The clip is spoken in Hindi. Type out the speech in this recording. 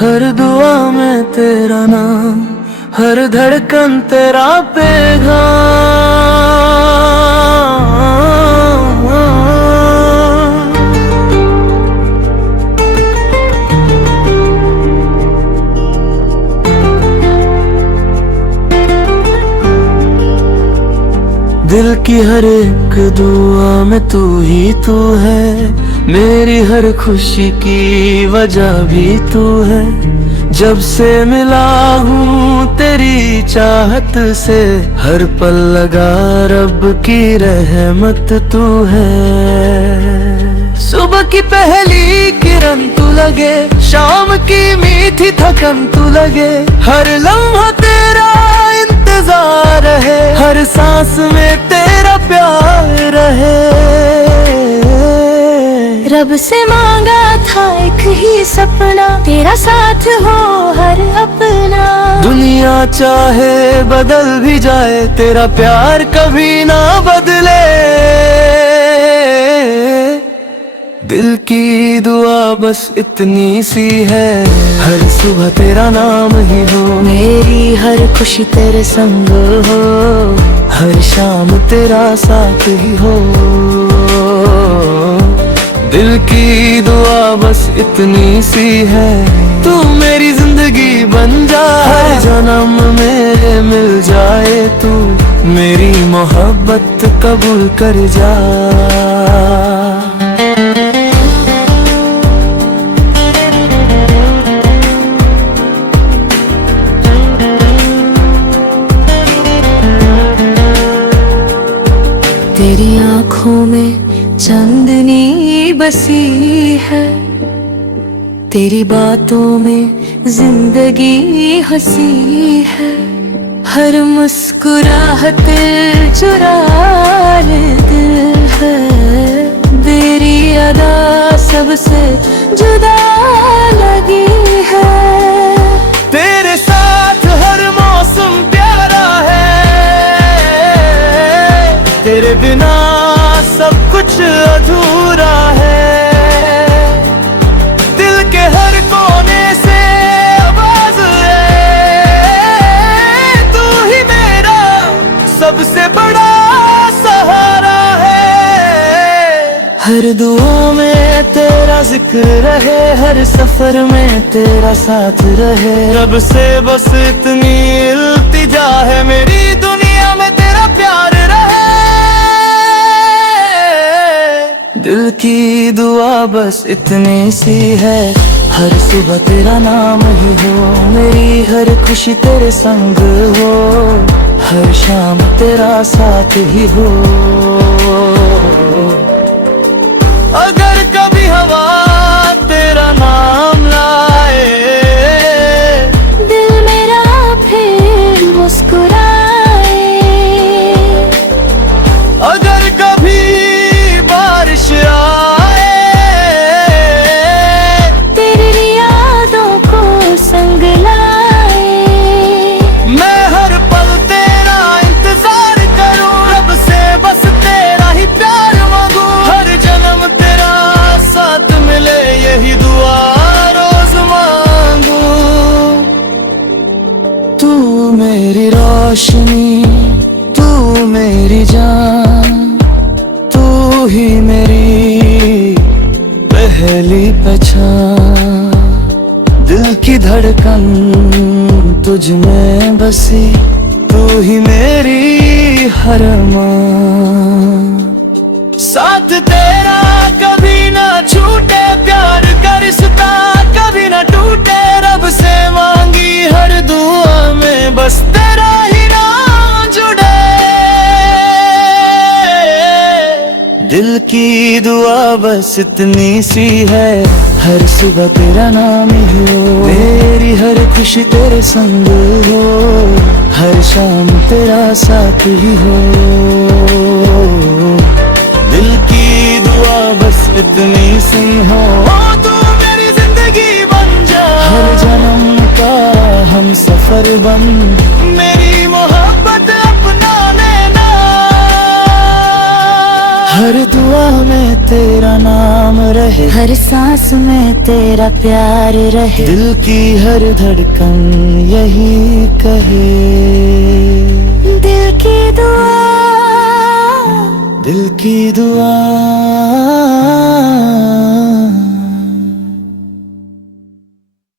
हर दुआ में तेरा नाम, हर धड़कन तेरा पैगाम। दिल की हर एक दुआ में तू ही तू है, मेरी हर खुशी की वजह भी तू है। जब से मिला हूँ तेरी चाहत से, हर पल लगा रब की रहमत तू है। सुबह की पहली किरण तू लगे, शाम की मीठी थकन तू लगे, हर लम्हा तेरा इंतजार है, हर सांस में तेरा प्यार रहे। रब से मांगा था एक ही सपना, तेरा साथ हो हर अपना। दुनिया चाहे बदल भी जाए, तेरा प्यार कभी ना बदले। दिल की दुआ बस इतनी सी है, हर सुबह तेरा नाम ही हो, मेरी हर खुशी तेरे संग हो, हर शाम तेरा साथ ही हो। दिल की दुआ बस इतनी सी है, तू मेरी जिंदगी बन जा, हर जन्म में मिल जाए तू, मेरी मोहब्बत कबूल कर जा। तेरी आँखों में चांदनी बसी है, तेरी बातों में जिंदगी हंसी है। हर मुस्कुराहट चुरा ले दिल है, तेरी अदा सबसे जुदा लगी है। तेरे साथ हर मौसम प्यारा है, तेरे बिना सब कुछ अधूरा है। दिल के हर कोने से आवाज है, तू ही मेरा सबसे बड़ा सहारा है। हर दुआ में तेरा जिक्र रहे, हर सफर में तेरा साथ रहे। रब से बस इतनी इल्तिजा है, मेरी दुनिया में तेरा प्यार रहे। दिल की दुआ बस इतनी सी है, हर सुबह तेरा नाम ही हो, मेरी हर खुशी तेरे संग हो, हर शाम तेरा साथ ही हो। अगर कभी हवा तेरा नाम लाए, दिल मेरा फिर मुस्कुराए। अगर कभी बारिश आए, तेरी यादों को संग लाए। मैं हर पल तेरा इंतजार करूं, रब से बस तेरा ही प्यार मांगू, हर जन्म तेरा साथ मिले यही दुआ रोज मांगू। तू मेरी रोशनी, तू मेरी जान, तू ही मेरी पहली पहचान। दिल की धड़कन तुझ में बसी, तू ही मेरी हर अरमान। साथ तेरा कभी ना छूटे, प्यार का रिश्ता कभी ना टूटे। रब से मांगी हर दुआ में बस तेरा ही नाम जुड़े। दिल की दुआ बस इतनी सी है, हर सुबह तेरा नाम ही हो, मेरी हर खुशी तेरे संग हो, हर शाम तेरा साथ ही हो। दिल की दुआ बस इतनी सी हो, तू मेरी जिंदगी बन जा, हर जन्म का हम सफर बन, मेरी मोहब्बत अपना लेना। हर हर दुआ में तेरा नाम रहे, हर सांस में तेरा प्यार रहे। दिल की हर धड़कन यही कहे, दिल की दुआ, दिल की दुआ।